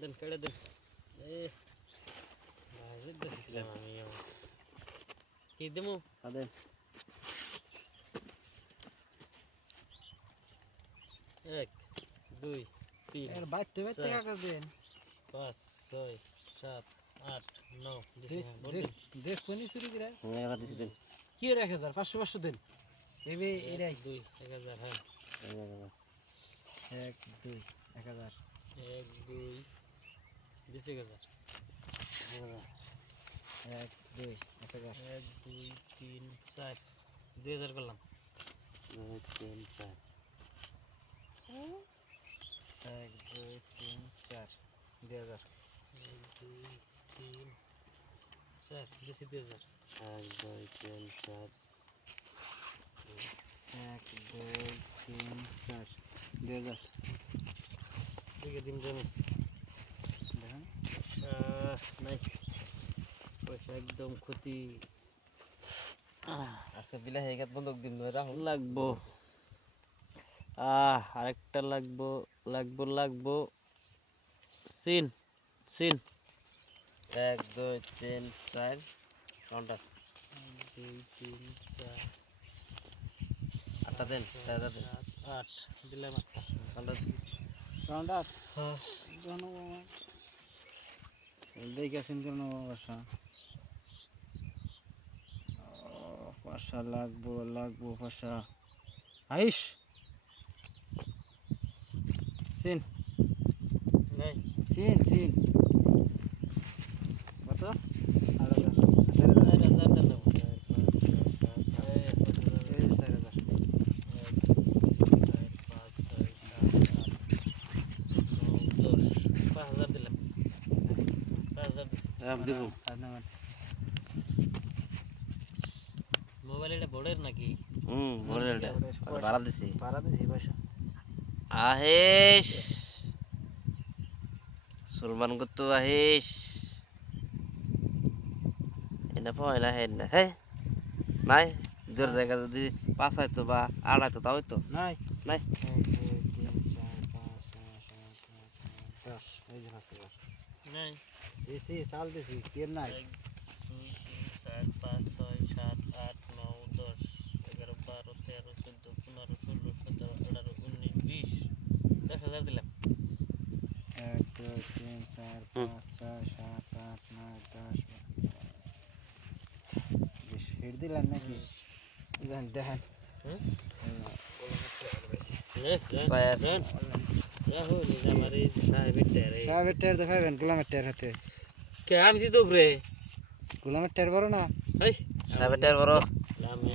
দেন কেটে দেন আমি কি দেবো দেন 1 2 3 এর বাইতে বাইতে কাগজ দেন 5 6 7 8 9 দেখ কোনি শুরু করে টাকা দিছি দেন কি 1000 500 500 দেন এবে এরাই 2 1000 হ্যাঁ 1 2 1000 1 2 20000 1 2 1000 1 2 3 4 2000 করলাম 2 3 4 1 2 3 4 2000 1 2 3 4 বেশি 2000 1 2 3 4 1 2 3 4 2000 দিকে দিন জমি দেখেন নাই পয়সা একদম ক্ষতি আজকে বিলা হয়ে গেছে বন্ধক দিন নয় রাহুল লাগবো আরেকটা লাগবো সিন সিন 1 2 3 4 কাউন্টার 2 3 4 আটটা দেন 4000 দেন 8 দিলাম একটা কাউন্টার কাউন্টার হ্যাঁ জানো দেখাছেন কেন বাসা পাশা লাগবো পাশা আইস সিন নাই সিন কত 8000 4000 দেন 5000 দিলাম 5000 দিছি দেব মোবাইল এটা বড়ের নাকি বড় এটা ভাড়া দিছি ভাড়া দিছি পয়সা আহেশ সুলমান গুত্তু আহেশ এটা পয়লা হেড না হে নাই জোর জায়গা যদি 5 হয়তো বা 8 হয়তো তাও হয়তো নাই নাই 1 2 3 4 5 6 7 8 10 এই যে আছে নাই দিছি সাল দিছি কেন নাই 1 2 3 4 5 6 7 8 9 10 11 12 13 14 15 16 17 18 19 20 10000 দিলাম 1 2 3 4 5 6 7 8 9 10 বেশ হেড দিলেন নাকি দেখেন দেখেন সাহেবের টায়ার দেখাবেন গোলামের টায়ার হাতে আমি তো উপরে গোলামের টায়ার বড় না সাহেবের বড় আমি